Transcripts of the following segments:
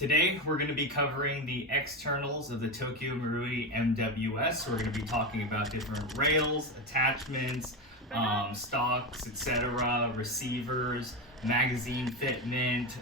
Today we're going to be covering the externals of the Tokyo Marui MWS. So we're going to be talking about different rails, attachments, stocks, etc., receivers, magazine fitment,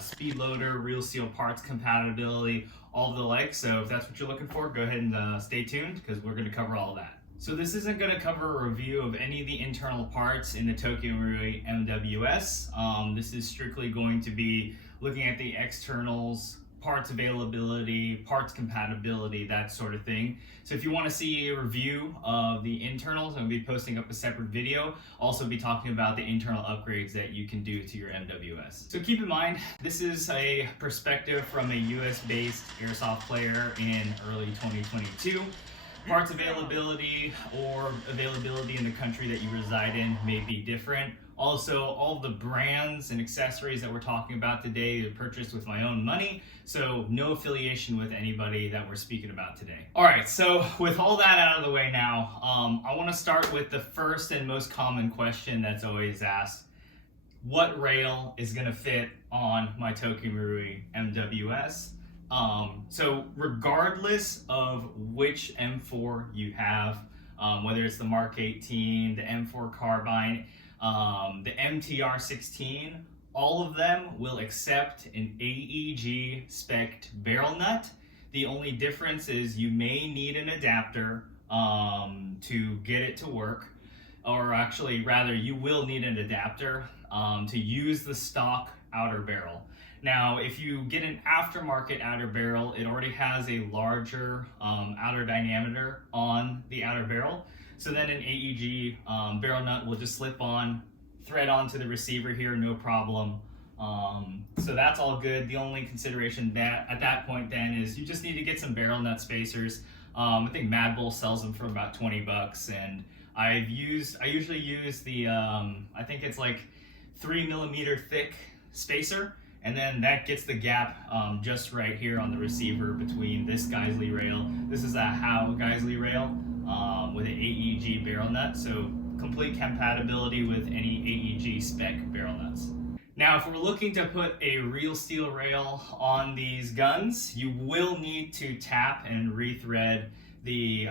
speed loader, real steel parts compatibility, all of the like. So if that's what you're looking for, go ahead and stay tuned because we're going to cover all of that. So this isn't going to cover a review of any of the internal parts in the Tokyo Marui MWS. This is strictly going to be looking at the externals, parts availability, parts compatibility, that sort of thing. So if you want to see a review of the internals, I'm going to be posting up a separate video. Also be talking about the internal upgrades that you can do to your MWS. So keep in mind, this is a perspective from a US-based airsoft player in early 2022. Parts availability or availability in the country that you reside in may be different. Also, all the brands and accessories that we're talking about today are purchased with my own money, so no affiliation with anybody that we're speaking about today. All right, so with all that out of the way now, I want to start with the first and most common question that's always asked. What rail is going to fit on my Tokyo Marui MWS? So regardless of which M4 you have, whether it's the Mark 18, the M4 Carbine, the MTR16, all of them will accept an AEG spec'd barrel nut. The only difference is you may need an adapter to get it to work, or actually rather you will need an adapter to use the stock outer barrel. Now, if you get an aftermarket outer barrel, it already has a larger outer diameter on the outer barrel. So then an AEG barrel nut will just slip on, thread onto the receiver here, no problem. So that's all good. The only consideration that at that point then is you just need to get some barrel nut spacers. I think Mad Bull sells them for about 20 bucks, and I usually use the I think it's like 3mm thick spacer. And then that gets the gap just right here on the receiver between this Geisley rail. This is a Howe Geisley rail with an AEG barrel nut, so complete compatibility with any AEG spec barrel nuts. Now, if we're looking to put a real steel rail on these guns, you will need to tap and rethread the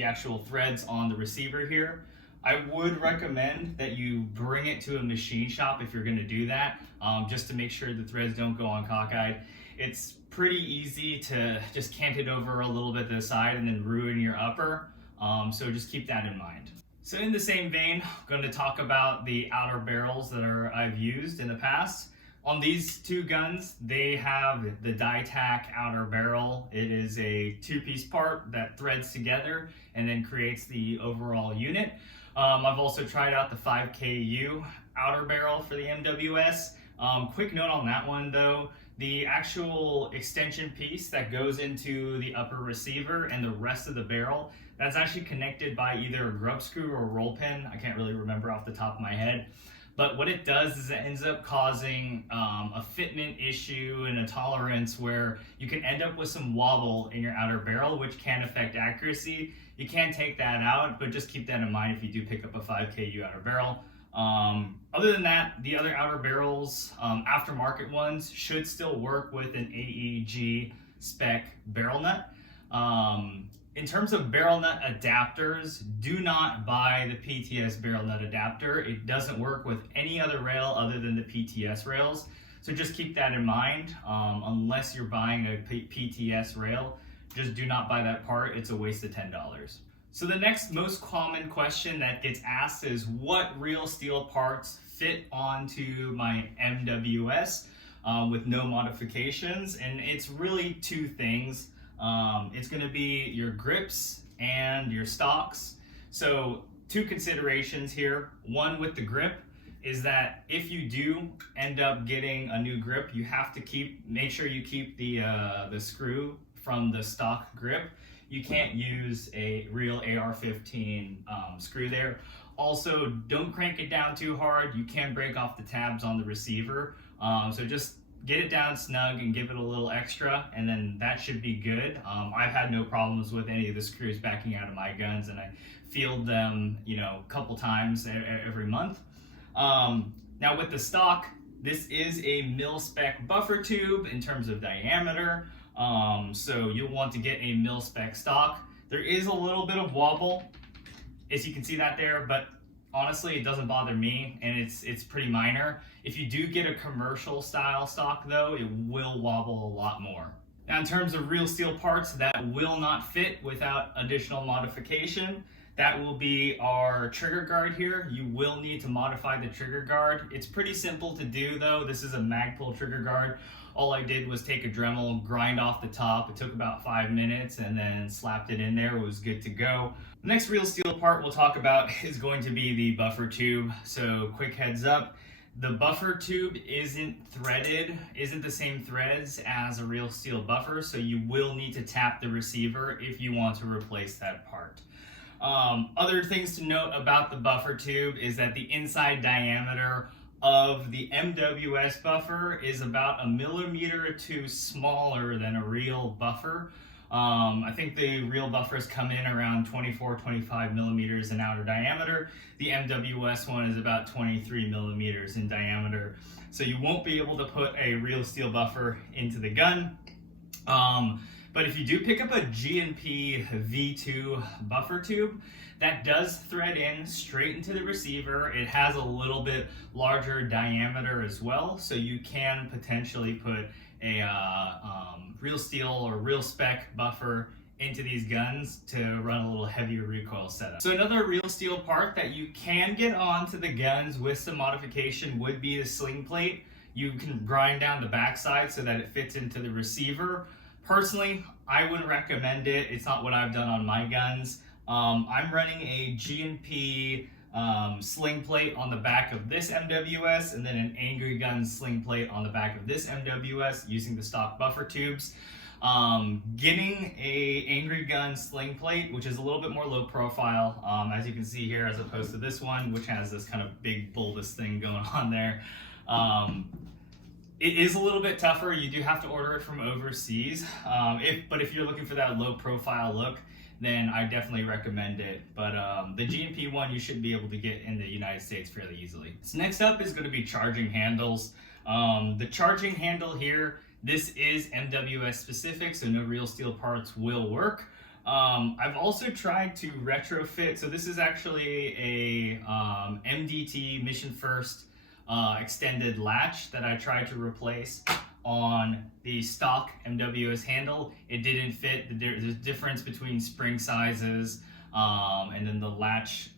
actual threads on the receiver here. I would recommend that you bring it to a machine shop if you're going to do that, just to make sure the threads don't go on cockeyed. It's pretty easy to just cant it over a little bit to the side and then ruin your upper, so just keep that in mind. So in the same vein, I'm going to talk about the outer barrels that I've used in the past. On these two guns, they have the Dytac outer barrel. It is a two-piece part that threads together and then creates the overall unit. I've also tried out the 5KU outer barrel for the MWS. Quick note on that one though, the actual extension piece that goes into the upper receiver and the rest of the barrel, that's actually connected by either a grub screw or a roll pin. I can't really remember off the top of my head. But what it does is it ends up causing a fitment issue and a tolerance where you can end up with some wobble in your outer barrel, which can affect accuracy. You can take that out, but just keep that in mind if you do pick up a 5KU outer barrel. Other than that, the other outer barrels, aftermarket ones, should still work with an AEG spec barrel nut. In terms of barrel nut adapters, do not buy the PTS barrel nut adapter. It doesn't work with any other rail other than the PTS rails. So just keep that in mind. Unless you're buying a PTS rail, just do not buy that part. It's a waste of $10. So the next most common question that gets asked is what real steel parts fit onto my MWS with no modifications? And it's really two things. It's going to be your grips and your stocks. So two considerations here. One with the grip is that if you do end up getting a new grip, you have to make sure you keep the screw from the stock grip. You can't use a real AR-15 screw there. Also, don't crank it down too hard. You can break off the tabs on the receiver. So just get it down snug and give it a little extra, and then that should be good. I've had no problems with any of the screws backing out of my guns, and I field them, a couple times every month. Now with the stock, This is a mil-spec buffer tube in terms of diameter, so you'll want to get a mil-spec stock. There is a little bit of wobble, as you can see that there, but honestly, it doesn't bother me, and it's pretty minor. If you do get a commercial style stock though, it will wobble a lot more. Now in terms of real steel parts that will not fit without additional modification, that will be our trigger guard here. You will need to modify the trigger guard. It's pretty simple to do though. This is a Magpul trigger guard. All I did was take a Dremel, grind off the top. It took about 5 minutes and then slapped it in there. It was good to go. The next real steel part we'll talk about is going to be the buffer tube. So quick heads up, the buffer tube isn't threaded, isn't the same threads as a real steel buffer, so you will need to tap the receiver if you want to replace that part. Other things to note about the buffer tube is that the inside diameter of the MWS buffer is about 1 millimeter or 2 smaller than a real buffer. I think the real buffers come in around 24-25 millimeters in outer diameter. The MWS one is about 23 millimeters in diameter. So you won't be able to put a real steel buffer into the gun. But if you do pick up a G&P V2 buffer tube, that does thread in straight into the receiver. It has a little bit larger diameter as well, so you can potentially put a real steel or real spec buffer into these guns to run a little heavier recoil setup. So another real steel part that you can get onto the guns with some modification would be the sling plate. You can grind down the backside so that it fits into the receiver. Personally, I wouldn't recommend it. It's not what I've done on my guns. I'm running a G&P sling plate on the back of this MWS and then an Angry Gun sling plate on the back of this MWS using the stock buffer tubes. Getting a Angry Gun sling plate, which is a little bit more low profile, as you can see here, as opposed to this one, which has this kind of big bulbous thing going on there. It is a little bit tougher. You do have to order it from overseas. But if you're looking for that low profile look, then I definitely recommend it. But the G&P one you should be able to get in the United States fairly easily. So next up is going to be charging handles. The charging handle here, this is MWS specific, so no real steel parts will work. I've also tried to retrofit, so this is actually a MDT Mission First extended latch that I tried to replace on the stock MWS handle. It didn't fit. There's a difference between spring sizes and then the latch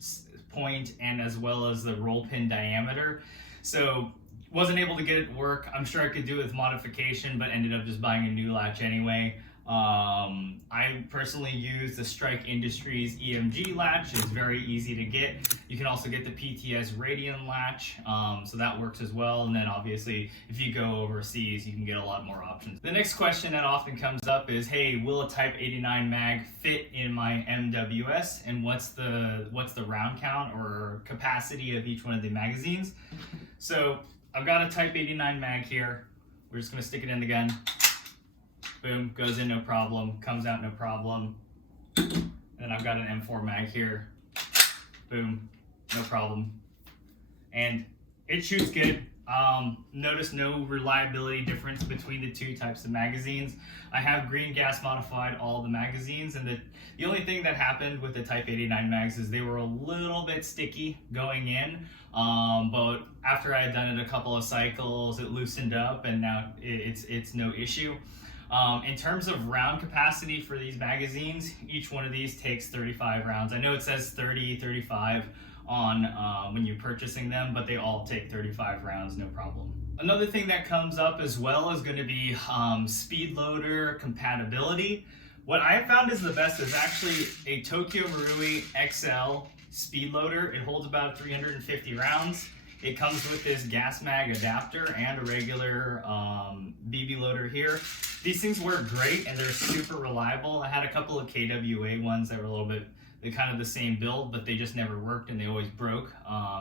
point and as well as the roll pin diameter. So wasn't able to get it to work. I'm sure I could do it with modification, but ended up just buying a new latch anyway. I personally use the Strike Industries EMG latch. It's very easy to get. You can also get the PTS Radian latch, so that works as well. And then obviously, if you go overseas, you can get a lot more options. The next question that often comes up is, hey, will a Type 89 mag fit in my MWS? And what's the round count or capacity of each one of the magazines? So I've got a Type 89 mag here. We're just gonna stick it in the gun. Boom, goes in no problem, comes out no problem. And then I've got an M4 mag here. Boom, no problem. And it shoots good. Notice no reliability difference between the two types of magazines. I have green gas modified all the magazines, and the only thing that happened with the Type 89 mags is they were a little bit sticky going in, but after I had done it a couple of cycles, it loosened up, and now it's no issue. In terms of round capacity for these magazines, each one of these takes 35 rounds. I know it says 30, 35 on when you're purchasing them, but they all take 35 rounds, no problem. Another thing that comes up as well is going to be speed loader compatibility. What I have found is the best is actually a Tokyo Marui XL speed loader. It holds about 350 rounds. It comes with this gas mag adapter and a regular BB loader here. These things work great and they're super reliable. I had a couple of KWA ones that were a little bit, they're kind of the same build, but they just never worked and they always broke.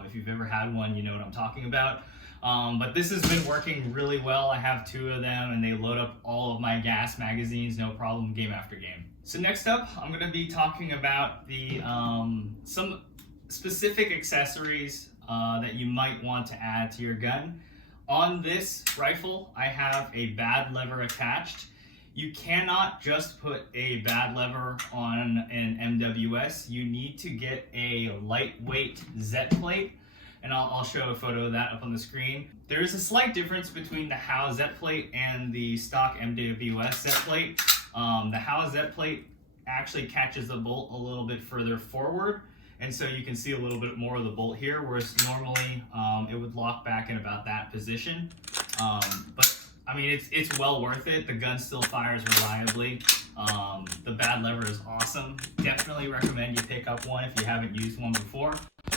If you've ever had one, you know what I'm talking about. But this has been working really well. I have 2 of them and they load up all of my gas magazines, no problem, game after game. So next up, I'm gonna be talking about the some specific accessories that you might want to add to your gun. On this rifle, I have a bad lever attached. You cannot just put a bad lever on an MWS. You need to get a lightweight Z plate, and I'll show a photo of that up on the screen. There is a slight difference between the Howe Z plate and the stock MWS Z plate. The Howe Z plate actually catches the bolt a little bit further forward, and so you can see a little bit more of the bolt here, whereas normally it would lock back in about that position. But I mean, it's well worth it. The gun still fires reliably. The bad lever is awesome. Definitely recommend you pick up one if you haven't used one before.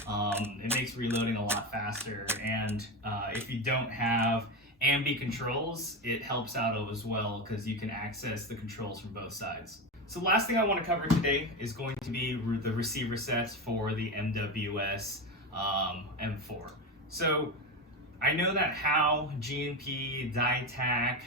It makes reloading a lot faster, and if you don't have ambi controls, it helps out as well because you can access the controls from both sides. So the last thing I want to cover today is going to be the receiver sets for the MWS M4. So I know that Howe, G&P, Diatac,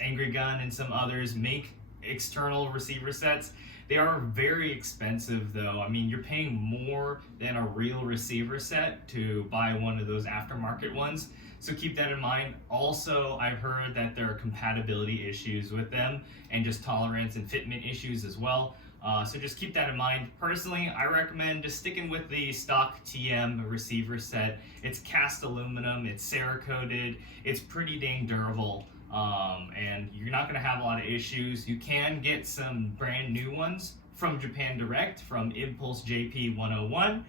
Angry Gun, and some others make external receiver sets. They are very expensive though. I mean, you're paying more than a real receiver set to buy one of those aftermarket ones. So keep that in mind. Also, I've heard that there are compatibility issues with them and just tolerance and fitment issues as well. So just keep that in mind. Personally, I recommend just sticking with the stock TM receiver set. It's cast aluminum, it's Cerakoted, it's pretty dang durable, and you're not gonna have a lot of issues. You can get some brand new ones from Japan Direct, from Impulse JP 101.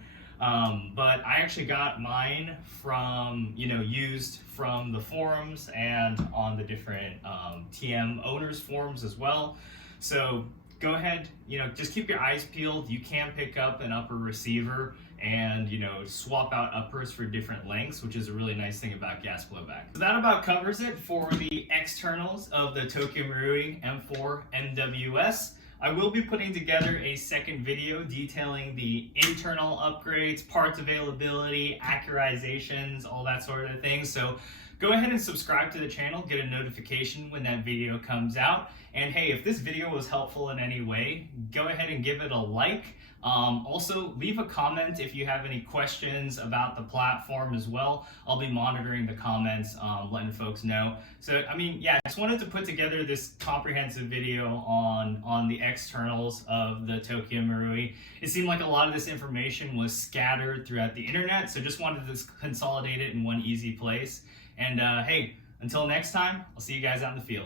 But I actually got mine from, used from the forums and on the different TM owners forums as well. So go ahead, just keep your eyes peeled. You can pick up an upper receiver and, swap out uppers for different lengths, which is a really nice thing about gas blowback. So that about covers it for the externals of the Tokyo Marui M4 MWS. I will be putting together a second video detailing the internal upgrades, parts availability, accurizations, all that sort of thing. So go ahead and subscribe to the channel, get a notification when that video comes out. And hey, if this video was helpful in any way, go ahead and give it a like. Also, leave a comment if you have any questions about the platform as well. I'll be monitoring the comments, letting folks know. So, I mean, yeah, I just wanted to put together this comprehensive video on the externals of the Tokyo Marui. It seemed like a lot of this information was scattered throughout the internet, so just wanted to consolidate it in one easy place. And hey, until next time, I'll see you guys out in the field.